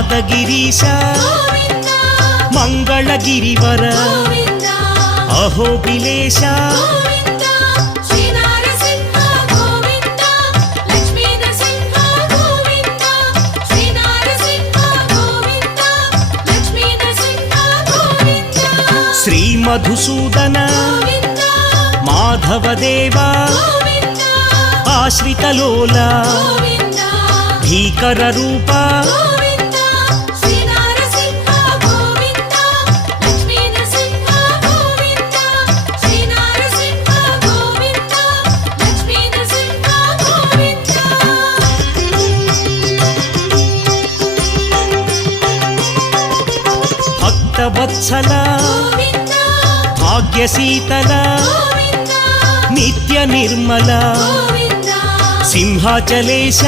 యాదగిరీశ మంగళగిరివర అహోబిలేశ శ్రీ మధుసూదన మాధవదేవా ఆశ్రితలోల భీకర రూప భక్తవత్సల భాగ్యశీతల నిత్య నిర్మల సింహాచలేశ